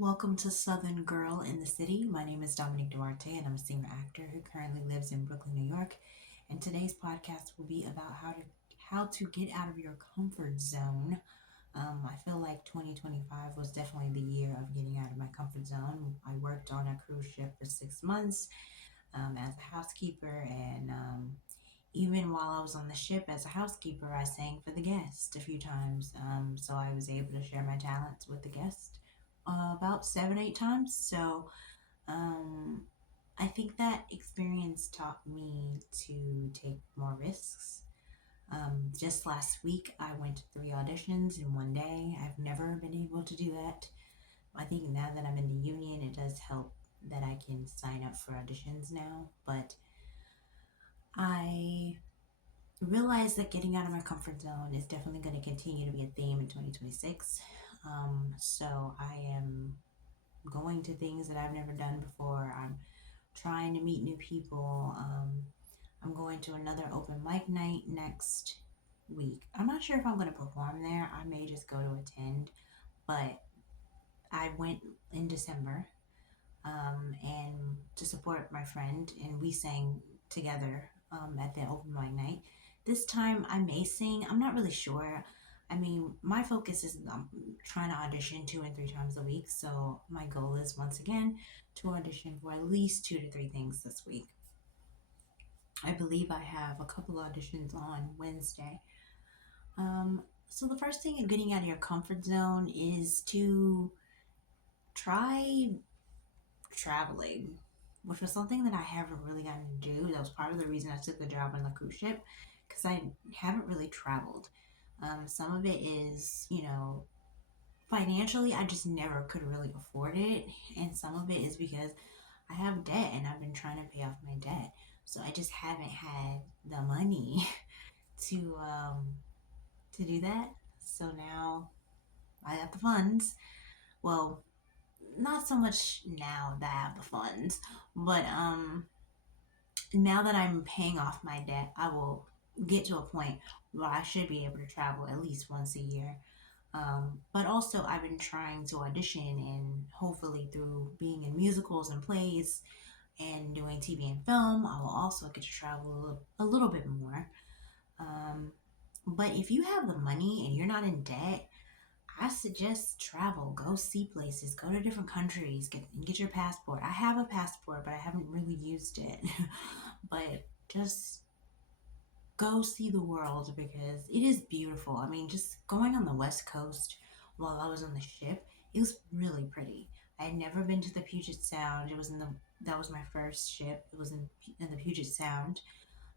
Welcome to Southern Girl in the City. My name is Dominique Duarte, and I'm a singer actor who currently lives in Brooklyn, New York. And today's podcast will be about how to get out of your comfort zone. I feel like 2025 was definitely the year of getting out of my comfort zone. I worked on a cruise ship for 6 months as a housekeeper, and even while I was on the ship as a housekeeper, I sang for the guests a few times. So I was able to share my talents with the guests about 7, 8 times. So um, I think that experience taught me to take more risks. Just last week, I went to 3 auditions in one day. I've never been able to do that. I think now that I'm in the union, it does help that I can sign up for auditions now. But I realize that getting out of my comfort zone is definitely going to continue to be a theme in 2026. So I am going to things that I've never done before. I'm trying to meet new people. I'm going to another open mic night next week. I'm not sure if I'm going to perform there. I may just go to attend, but I went in December and to support my friend, and we sang together at the open mic night. This time I may sing. I'm not really sure. I mean, my focus is trying to audition 2 and 3 times a week. So my goal is once again to audition for at least 2 to 3 things this week. I believe I have a couple auditions on Wednesday. So the first thing in getting out of your comfort zone is to try traveling, which was something that I haven't really gotten to do. That was part of the reason I took the job on the cruise ship because I haven't really traveled. Some of it is, financially, I just never could really afford it. And some of it is because I have debt and I've been trying to pay off my debt. So I just haven't had the money to to do that. So now I got the funds. Well, not so much now that I have the funds, but now that I'm paying off my debt, I will get to a point where I should be able to travel at least once a year. But also, I've been trying to audition, and hopefully, through being in musicals and plays and doing TV and film, I will also get to travel a little bit more. Um, but if you have the money and you're not in debt, I suggest travel, go see places, go to different countries, get your passport. I have a passport, but I haven't really used it. But just go see the world because it is beautiful. I mean, just going on the West Coast while I was on the ship, it was really pretty. I had never been to the Puget Sound. It was in the That was my first ship. It was in the Puget Sound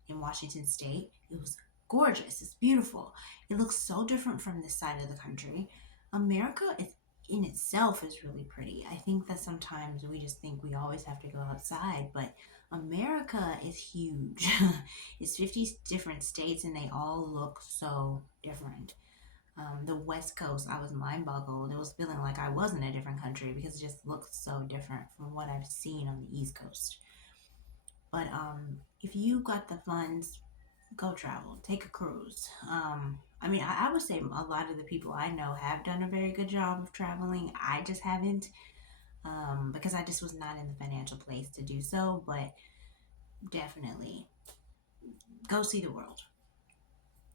in Washington State. It was gorgeous. It's beautiful. It looks so different from this side of the country. America is in itself is really pretty. I think that sometimes we just think we always have to go outside, but America is huge. It's 50 different states and they all look so different. The West Coast, I was mind boggled. It was feeling like I was in a different country because it just looked so different from what I've seen on the East Coast. But if you got the funds, go travel, take a cruise. I mean, I would say a lot of the people I know have done a very good job of traveling. I just haven't because I just was not in the financial place to do so. But definitely go see the world.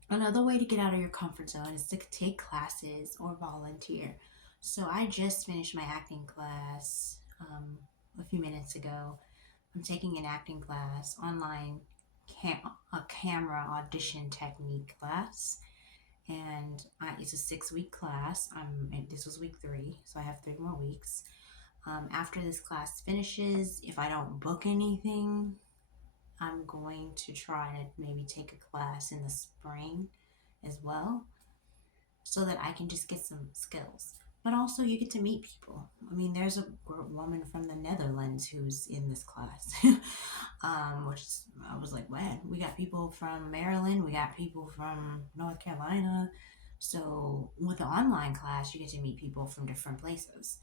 Another way to get out of your comfort zone is to take classes or volunteer. So I just finished my acting class a few minutes ago. I'm taking an acting class online, a camera audition technique class, and it's a 6 week class. This was week 3, so I have 3 more weeks. After this class finishes, if I don't book anything, I'm going to try to maybe take a class in the spring as well so that I can just get some skills. But also, you get to meet people. I mean, there's a woman from the Netherlands who's in this class, which I was like, man, we got people from Maryland, we got people from North Carolina. So, with the online class, you get to meet people from different places.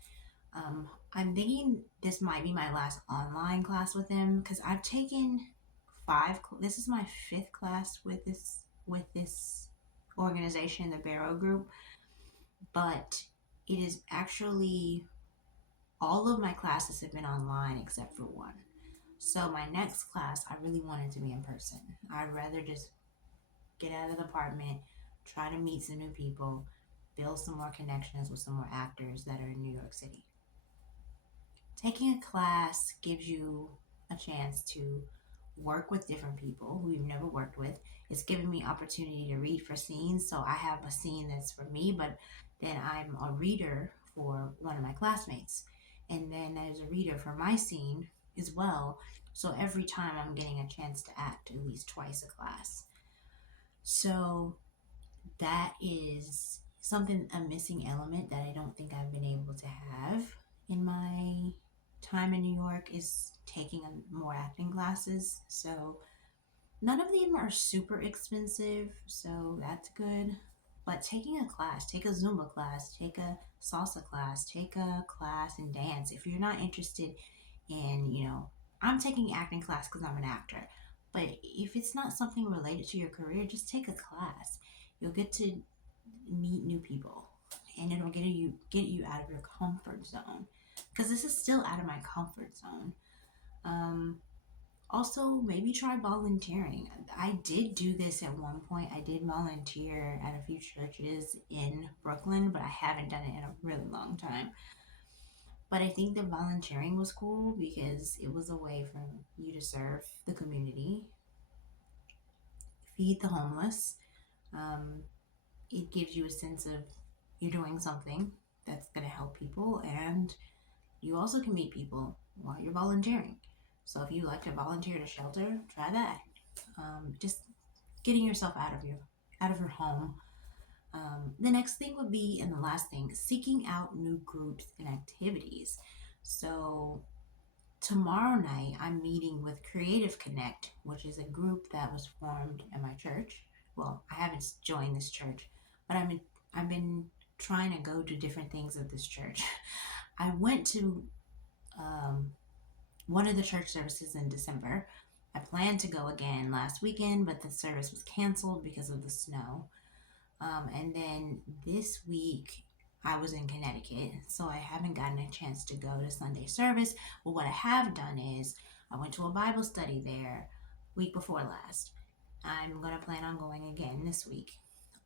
I'm thinking this might be my last online class with them because I've taken this is my fifth class with this organization, the Barrow Group, but it is actually all of my classes have been online except for one. So my next class, I really wanted to be in person. I'd rather just get out of the apartment, try to meet some new people, build some more connections with some more actors that are in New York City. Taking a class gives you a chance to work with different people who you've never worked with. It's given me opportunity to read for scenes. So I have a scene that's for me, but then I'm a reader for one of my classmates. And then there's a reader for my scene as well. So every time I'm getting a chance to act at least twice a class. So that is something, a missing element that I don't think I've been able to have in my time in New York, is taking more acting classes. So none of them are super expensive, so that's good. But taking a class, take a Zumba class, take a salsa class, take a class in dance. If you're not interested in, I'm taking acting class because I'm an actor. But if it's not something related to your career, just take a class. You'll get to meet new people, and it'll get you out of your comfort zone, because this is still out of my comfort zone. um Also, maybe try volunteering. I did do this at one point. I did volunteer at a few churches in Brooklyn, but I haven't done it in a really long time. But I think that volunteering was cool because it was a way for you to serve the community, feed the homeless. um, it gives you a sense of you're doing something that's going to help people, and you also can meet people while you're volunteering. So if you like to volunteer at a shelter, try that. Just getting yourself out of your home. The next thing would be, and the last thing, seeking out new groups and activities. So tomorrow night, I'm meeting with Creative Connect, which is a group that was formed at my church. Well, I haven't joined this church, but I've been trying to go to different things at this church. I went to um, one of the church services in December. I planned to go again last weekend, but the service was canceled because of the snow. And then this week, I was in Connecticut, so I haven't gotten a chance to go to Sunday service. But what I have done is I went to a Bible study there week before last. I'm going to plan on going again this week.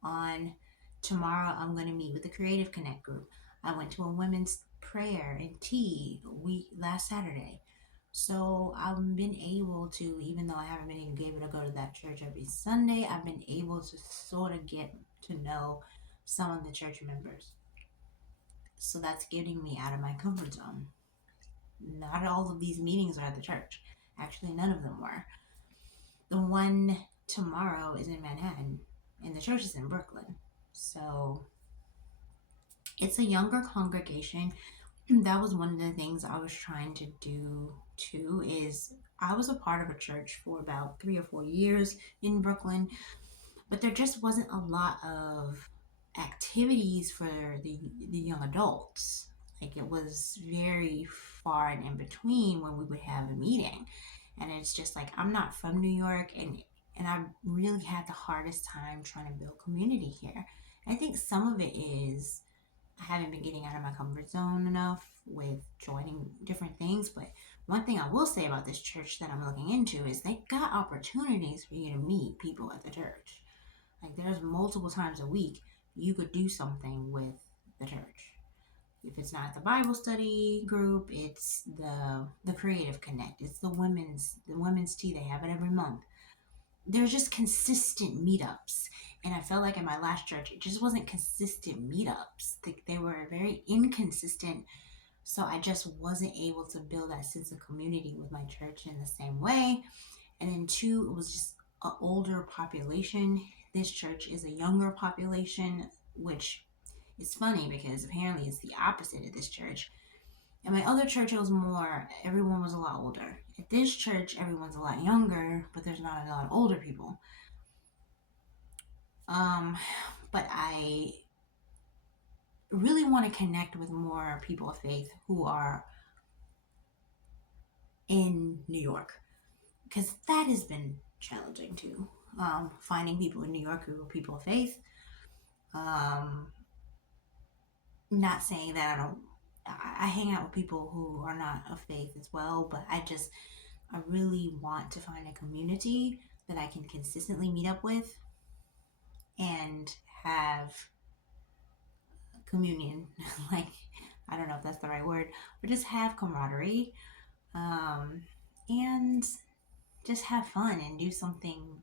On tomorrow, I'm going to meet with the Creative Connect group. I went to a women's prayer and tea week last Saturday. So I've been able to, even though I haven't been able to go to that church every Sunday, I've been able to sort of get to know some of the church members. So that's getting me out of my comfort zone. Not all of these meetings are at the church. Actually, none of them were. The one tomorrow is in Manhattan, and the church is in Brooklyn. So it's a younger congregation. That was one of the things I was trying to do too, is I was a part of a church for about 3 or 4 years in Brooklyn, but there just wasn't a lot of activities for the young adults. Like, it was very far and in between when we would have a meeting. And it's just like, I'm not from New York, and I really had the hardest time trying to build community here. I think some of it is I haven't been getting out of my comfort zone enough with joining different things. But one thing I will say about this church that I'm looking into is they got opportunities for you to meet people at the church. Like, there's multiple times a week you could do something with the church. If it's not the Bible study group, it's the Creative Connect. It's the women's tea. They have it every month. There's just consistent meetups. And I felt like in my last church, it just wasn't consistent meetups. They were very inconsistent. So I just wasn't able to build that sense of community with my church in the same way. And then two, it was just an older population. This church is a younger population, which is funny because apparently it's the opposite at this church. At my other church, it was more, everyone was a lot older. At this church, everyone's a lot younger, but there's not a lot of older people. Um, but I really want to connect with more people of faith who are in New York, because that has been challenging too. Finding people in New York who are people of faith. Um, Not saying that I don't I hang out with people who are not of faith as well, but I really want to find a community that I can consistently meet up with and have communion. Like, I don't know if that's the right word, but just have camaraderie, um, and just have fun and do something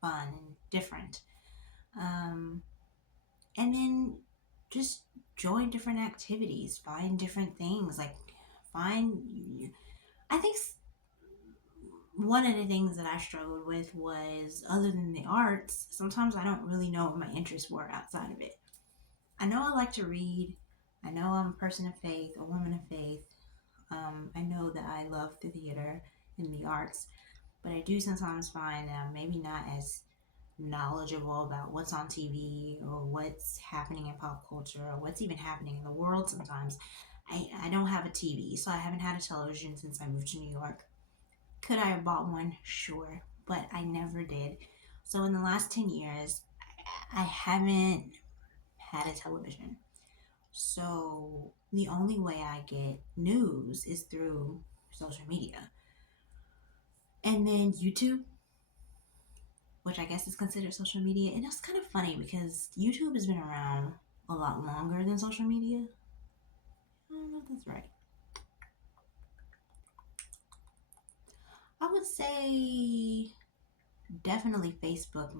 fun and different. Um, and then just join different activities, find different things. Like, find, I think one of the things that I struggled with was, other than the arts, sometimes I don't really know what my interests were outside of it. I know I like to read. I know I'm a person of faith, a woman of faith. I know that I love the theater and the arts, but I do sometimes find that I'm maybe not as knowledgeable about what's on TV or what's happening in pop culture or what's even happening in the world sometimes. I don't have a TV, so I haven't had a television since I moved to New York. Could I have bought one? Sure, but I never did. So in the last 10 years, I haven't had a television. So the only way I get news is through social media. And then YouTube, which I guess is considered social media. And it's kind of funny because YouTube has been around a lot longer than social media. I don't know if that's right. I would say definitely Facebook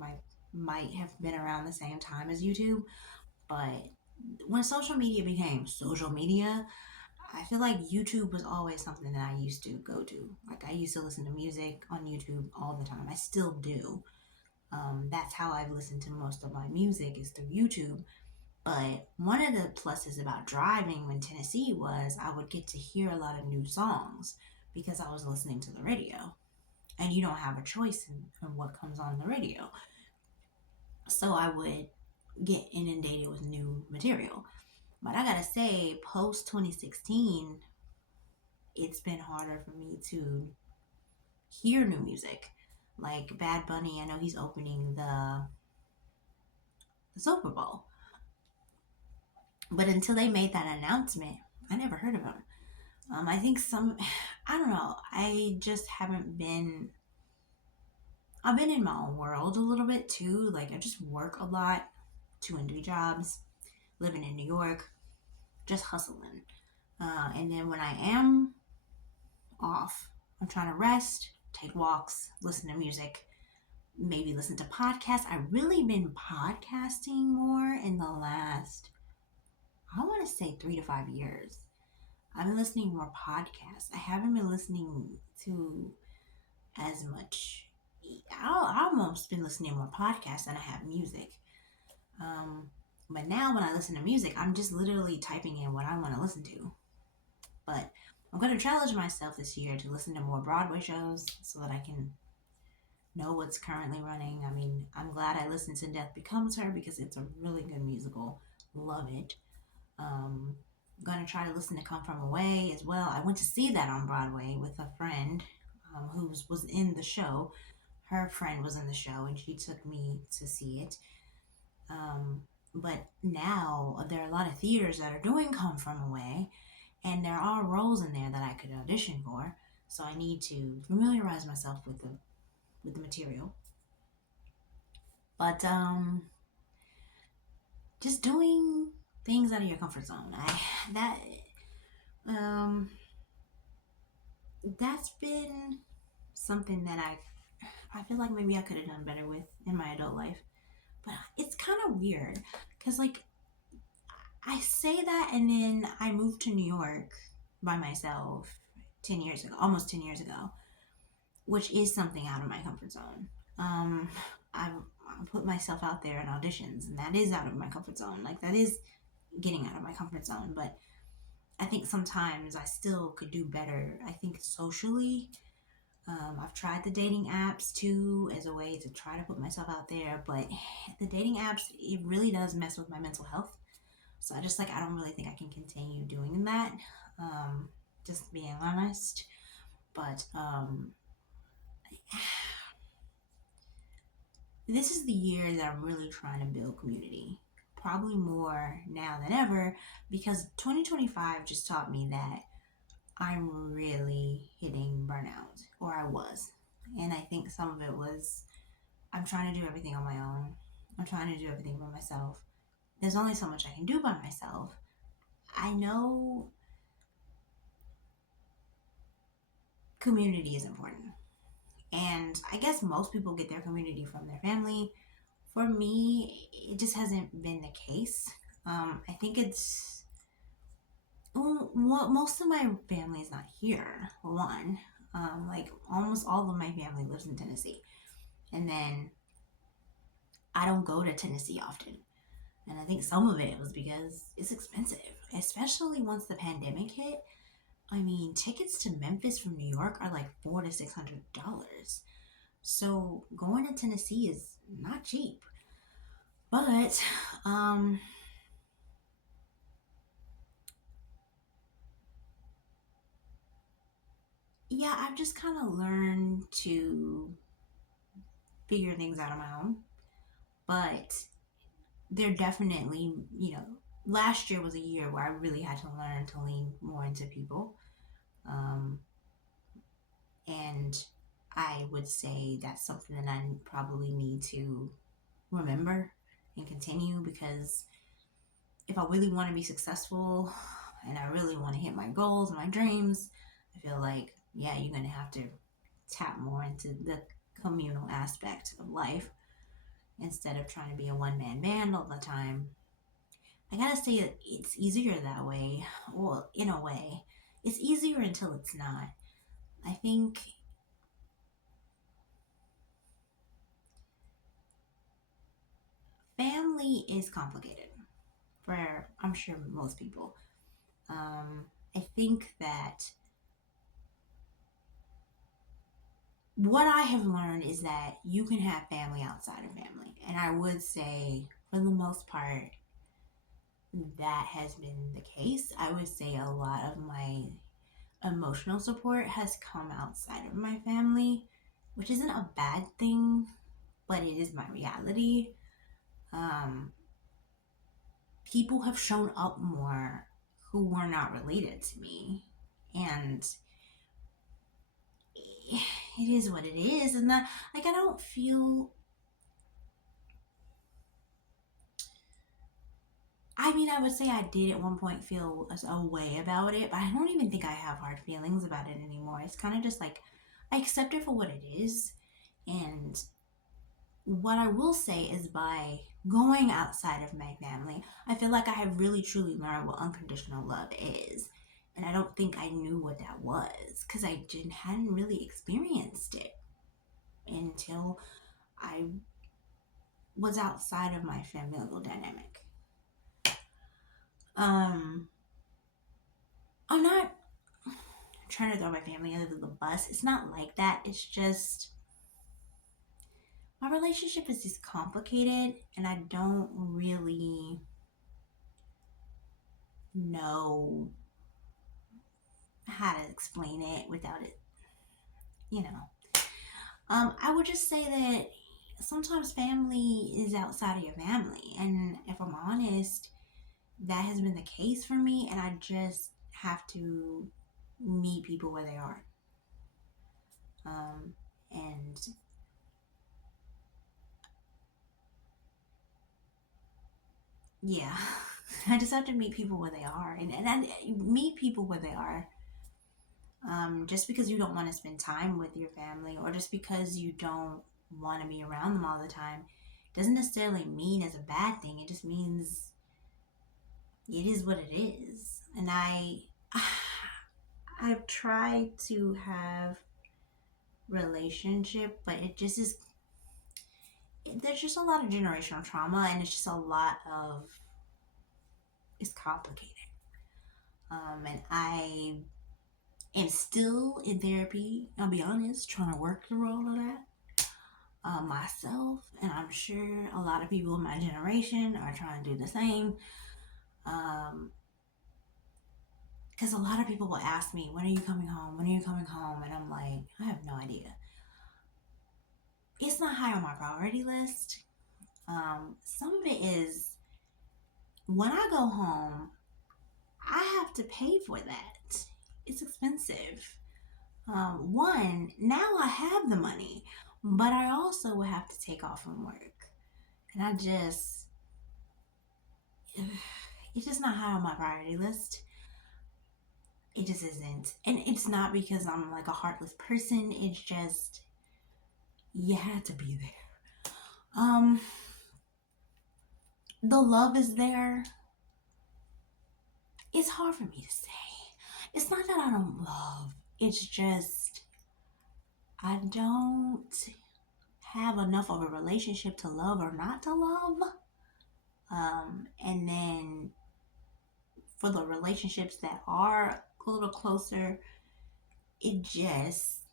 might have been around the same time as YouTube, but when social media became social media, I feel like YouTube was always something that I used to go to. Like, I used to listen to music on YouTube all the time. I still do. That's how I've listened to most of my music, is through YouTube. But one of the pluses about driving in Tennessee was I would get to hear a lot of new songs because I was listening to the radio. And you don't have a choice in what comes on the radio. So I would get inundated with new material. But I gotta say, post 2016, it's been harder for me to hear new music. Like Bad Bunny, I know he's opening the Super Bowl. But until they made that announcement, I never heard of him. I think I don't know, I just haven't been, I've been in my own world a little bit too. Like, I just work a lot, 2 and 3 jobs, living in New York, just hustling. And then when I am off, I'm trying to rest, take walks, listen to music, maybe listen to podcasts. I've really been podcasting more in the last, I want to say, 3 to 5 years. I've been listening more podcasts. I haven't been listening to as much. I've almost been listening more podcasts than I have music. Um, but now when I listen to music, I'm just literally typing in what I want to listen to. But I'm going to challenge myself this year to listen to more Broadway shows so that I can know what's currently running. I mean, I'm glad I listened to Death Becomes Her because it's a really good musical. Love it. I'm going to try to listen to Come From Away as well. I went to see that on Broadway with a friend who was in the show. Her friend was in the show and she took me to see it. Um, but now there are a lot of theaters that are doing Come From Away, and there are roles in there that I could audition for. So I need to familiarize myself with the material. But just doing things out of your comfort zone. Um that's been something that I feel like maybe I could have done better with in my adult life. But it's kind of weird because, like, I say that and then I moved to New York by myself 10 years ago, almost 10 years ago, which is something out of my comfort zone. Um, I put myself out there in auditions, and that is out of my comfort zone. Like, that is getting out of my comfort zone. But I think sometimes I still could do better. I think socially, I've tried the dating apps too as a way to try to put myself out there, but the dating apps, it really does mess with my mental health. So I don't really think I can continue doing that. Um, just being honest. But this is the year that I'm really trying to build community. probably more now than ever, because 2025 just taught me that I'm really hitting burnout, or I was. And I think some of it was I'm trying to do everything on my own. I'm trying to do everything by myself. There's only so much I can do by myself. I know community is important. And I guess most people get their community from their family. For me, it just hasn't been the case. I think it's most of my family is not here. One, like almost all of my family lives in Tennessee, and then I don't go to Tennessee often. And I think some of it was because it's expensive, especially once the pandemic hit. I mean, tickets to Memphis from New York are like $400 to $600. So going to Tennessee is not cheap. But yeah, I've just kind of learned to figure things out on my own. But they're definitely, last year was a year where I really had to learn to lean more into people. Um, and I would say that's something that I probably need to remember and continue, because if I really want to be successful and I really want to hit my goals and my dreams, I feel like, yeah, you're going to have to tap more into the communal aspect of life instead of trying to be a one man band all the time. I gotta say that it's easier that way. Well, in a way, it's easier until it's not. I think family is complicated for, I'm sure, most people. I think that what I have learned is that you can have family outside of family. And I would say, for the most part, that has been the case. I would say a lot of my emotional support has come outside of my family, which isn't a bad thing, but it is my reality. Um, People have shown up more who were not related to me. And it is what it is. And that, like, I don't feel, I mean, I would say I did at one point feel a way about it, but I don't even think I have hard feelings about it anymore. It's kind of just like I accept it for what it is. And what I will say is, by going outside of my family, I feel like I have really truly learned what unconditional love is. And I don't think I knew what that was because I didn't hadn't really experienced it until I was outside of my familial dynamic. Um, I'm not trying to throw my family under the bus. It's not like that. It's just my relationship is just complicated, and I don't really know how to explain it without it, you know. I would just say that sometimes family is outside of your family, and if I'm honest, that has been the case for me, and I just have to meet people where they are. And yeah, I just have to meet people where they are, and I meet people where they are. Just because you don't want to spend time with your family, or just because you don't want to be around them all the time, doesn't necessarily mean it's a bad thing. It just means it is what it is. And I've tried to have relationship, but it just is. There's just a lot of generational trauma, and it's just a lot of. It's complicated. And I am still in therapy. I'll be honest, trying to work through all of that myself, and I'm sure a lot of people in my generation are trying to do the same. Because a lot of people will ask me, "When are you coming home? When are you coming home?" And I'm like, I have no idea. It's not high on my priority list. Some of it is when I go home, I have to pay for that. It's expensive. One, now I have the money, but I also will have to take off from work. And it's just not high on my priority list. It just isn't. And it's not because I'm like a heartless person. It's just, you had to be there. The love is there. It's hard for me to say. It's not that I don't love. It's just, I don't have enough of a relationship to love or not to love. And then for the relationships that are a little closer, it just,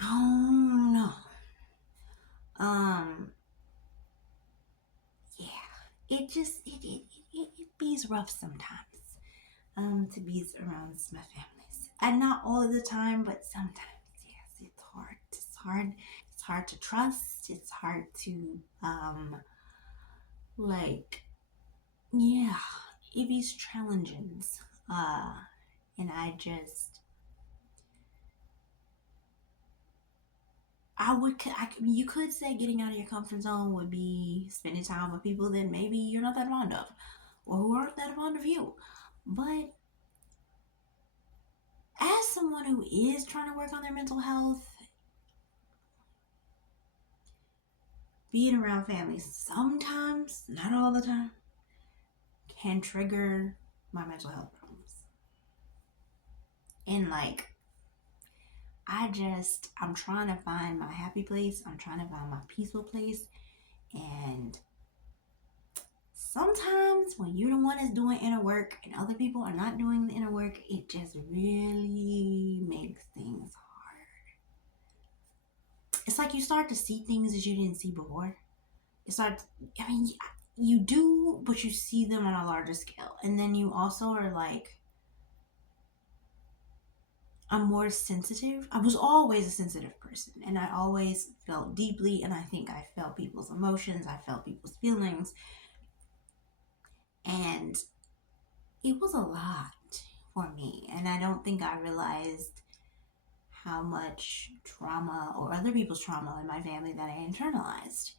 I don't know. Um, yeah, it be's rough sometimes. To be around my families, and not all of the time, but sometimes, yes, it's hard. It's hard. It's hard to trust. It's hard to like, yeah, it be's challenges. Uh, and you could say getting out of your comfort zone would be spending time with people that maybe you're not that fond of, or who aren't that fond of you. But as someone who is trying to work on their mental health, being around family sometimes, not all the time, can trigger my mental health problems. And like, I'm trying to find my happy place. I'm trying to find my peaceful place. And sometimes when you're the one that's doing inner work and other people are not doing the inner work, it just really makes things hard. It's like you start to see things that you didn't see before. It's like, I mean, you do, but you see them on a larger scale. And then you also are like, I'm more sensitive. I was always a sensitive person, and I always felt deeply, and I think I felt people's emotions, I felt people's feelings, and it was a lot for me. And I don't think I realized how much trauma or other people's trauma in my family that I internalized.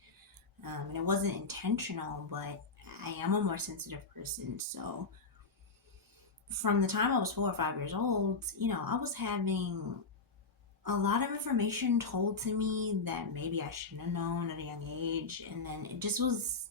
And it wasn't intentional, but I am a more sensitive person. So from the time I was 4 or 5 years old, I was having a lot of information told to me that maybe I shouldn't have known at a young age. And then it just was